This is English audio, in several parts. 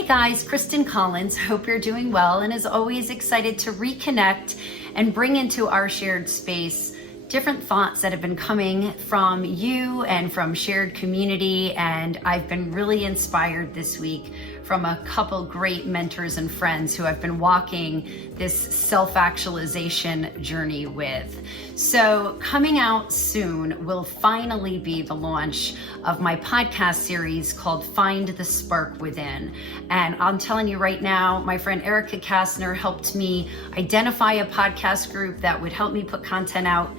Hey guys, Kristen Collins. Hope you're doing well, and as always, excited to reconnect and bring into our shared space different thoughts that have been coming from you and from shared community. And I've been really inspired this week from a couple great mentors and friends who I've been walking this self-actualization journey with. So coming out soon will finally be the launch of my podcast series called Find the Spark Within. And I'm telling you right now, my friend Erica Kastner helped me identify a podcast group that would help me put content out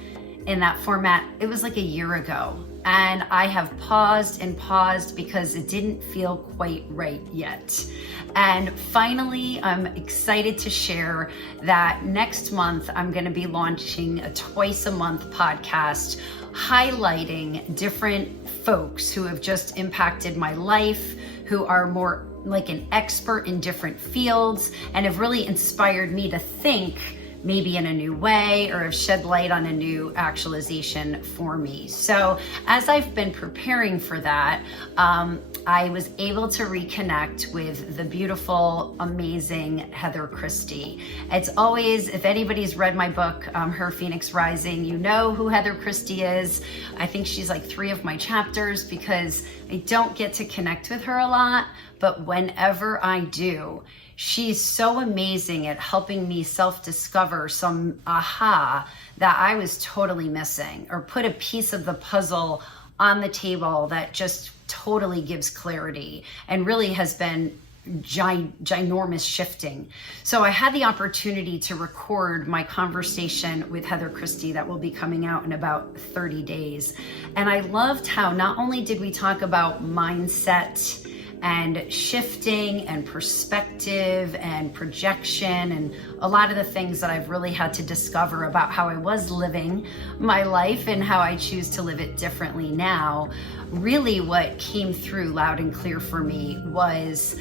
in that format. It was like a year ago. And I have paused and paused because it didn't feel quite right yet. And finally, I'm excited to share that next month, I'm going to be launching a twice a month podcast highlighting different folks who have just impacted my life, who are more like an expert in different fields and have really inspired me to think maybe in a new way, or have shed light on a new actualization for me. So as I've been preparing for that, I was able to reconnect with the beautiful, amazing Heather Christie. It's always, if anybody's read my book, Her Phoenix Rising, you know who Heather Christie is. I think she's like 3 of my chapters because I don't get to connect with her a lot, but whenever I do, she's so amazing at helping me self-discover some aha that I was totally missing, or put a piece of the puzzle on the table that just totally gives clarity and really has been ginormous shifting. So I had the opportunity to record my conversation with Heather Christie that will be coming out in about 30 days. And I loved how not only did we talk about mindset and shifting and perspective and projection and a lot of the things that I've really had to discover about how I was living my life and how I choose to live it differently now. Really what came through loud and clear for me was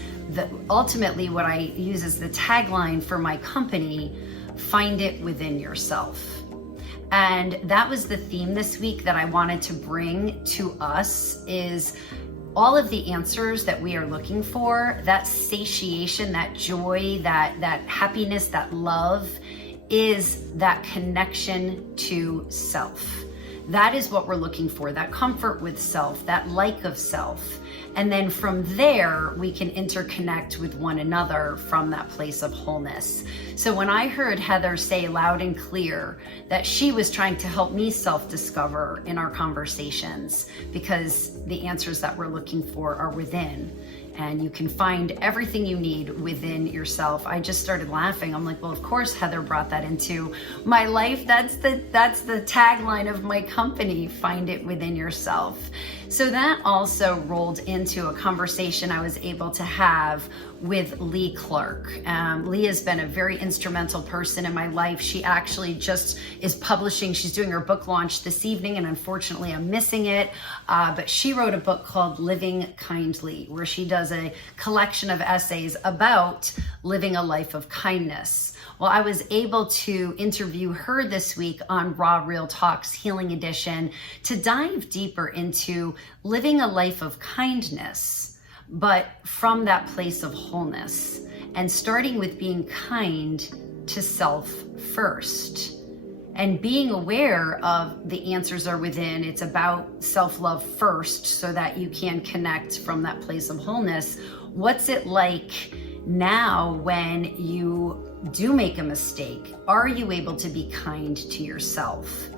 ultimately what I use as the tagline for my company, find it within yourself. And that was the theme this week that I wanted to bring to us, is all of the answers that we are looking for, that satiation, that joy, that happiness, that love, is that connection to self. That is what we're looking for, that comfort with self, that like of self. And then from there, we can interconnect with one another from that place of wholeness. So when I heard Heather say loud and clear that she was trying to help me self-discover in our conversations, because the answers that we're looking for are within, and you can find everything you need within yourself, I just started laughing. I'm like, well, of course Heather brought that into my life. That's the tagline of my company, find it within yourself. So that also rolled into a conversation I was able to have with Lee Clark. Lee has been a very instrumental person in my life. She actually just is publishing, she's doing her book launch this evening, and unfortunately I'm missing it, but she wrote a book called Living Kindly, where she does a collection of essays about living a life of kindness. Well, I was able to interview her this week on Raw Real Talks Healing Edition to dive deeper into living a life of kindness, but from that place of wholeness, and starting with being kind to self first. And being aware of the answers are within. It's about self-love first so that you can connect from that place of wholeness. What's it like now when you do make a mistake? Are you able to be kind to yourself?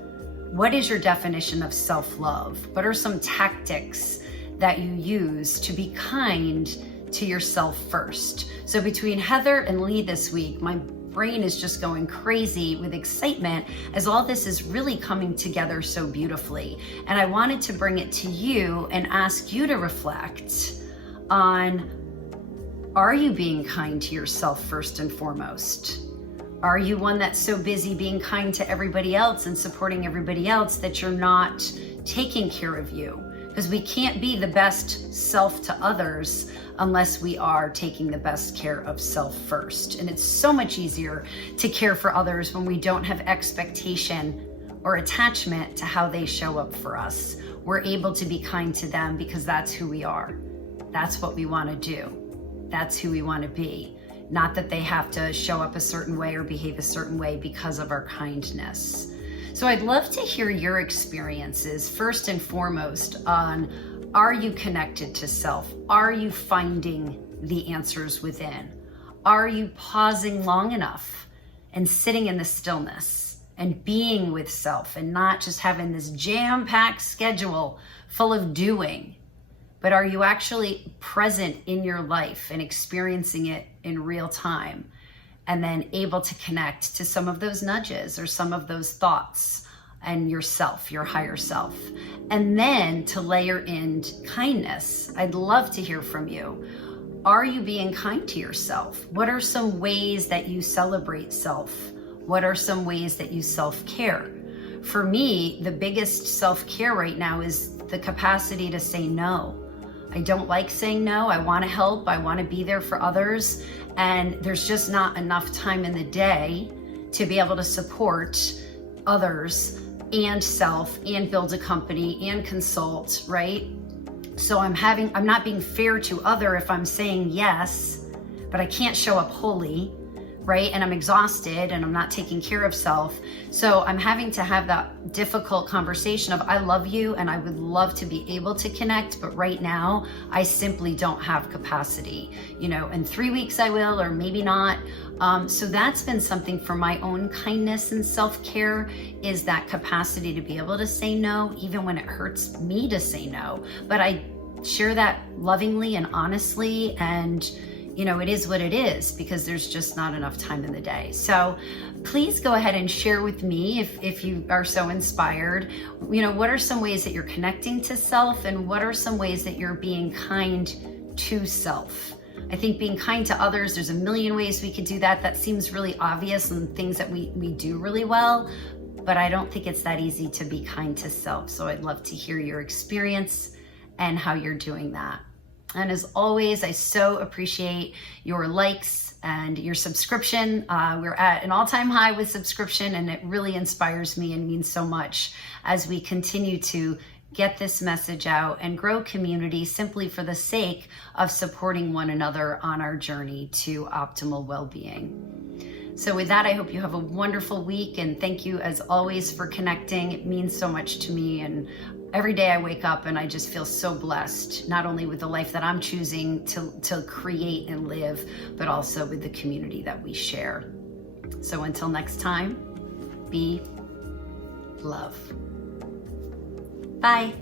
What is your definition of self-love? What are some tactics that you use to be kind to yourself first? So between Heather and Lee this week, my brain is just going crazy with excitement as all this is really coming together so beautifully. And I wanted to bring it to you and ask you to reflect on, are you being kind to yourself first and foremost? Are you one that's so busy being kind to everybody else and supporting everybody else that you're not taking care of you? Because we can't be the best self to others unless we are taking the best care of self first. And it's so much easier to care for others when we don't have expectation or attachment to how they show up for us. We're able to be kind to them because that's who we are. That's what we want to do. that's who we want to be. Not that they have to show up a certain way or behave a certain way because of our kindness. So I'd love to hear your experiences, first and foremost, on, are you connected to self? Are you finding the answers within? Are you pausing long enough and sitting in the stillness and being with self, and not just having this jam-packed schedule full of doing, but are you actually present in your life and experiencing it in real time, and then able to connect to some of those nudges or some of those thoughts and yourself, your higher self? And then to layer in kindness. I'd love to hear from you. Are you being kind to yourself? What are some ways that you celebrate self? What are some ways that you self-care? For me, the biggest self-care right now is the capacity to say no. I don't like saying no. I want to help. I want to be there for others. And there's just not enough time in the day to be able to support others and self and build a company and consult, right? So I'm not being fair to other if I'm saying yes, but I can't show up wholly, right? And I'm exhausted and I'm not taking care of self. So I'm having to have that difficult conversation of, I love you and I would love to be able to connect, but right now I simply don't have capacity. In 3 weeks I will, or maybe not. So that's been something for my own kindness and self-care, is that capacity to be able to say no, even when it hurts me to say no. But I share that lovingly and honestly, and it is what it is, because there's just not enough time in the day. So please go ahead and share with me if you are so inspired, what are some ways that you're connecting to self, and what are some ways that you're being kind to self? I think being kind to others, there's a million ways we could do that. That seems really obvious and things that we do really well, but I don't think it's that easy to be kind to self. So I'd love to hear your experience and how you're doing that. And as always, I so appreciate your likes and your subscription. We're at an all-time high with subscription, and it really inspires me and means so much as we continue to get this message out and grow community, simply for the sake of supporting one another on our journey to optimal well-being. So with that, I hope you have a wonderful week, and thank you as always for connecting. It means so much to me, and every day I wake up and I just feel so blessed, not only with the life that I'm choosing to create and live, but also with the community that we share. So until next time, be love. Bye.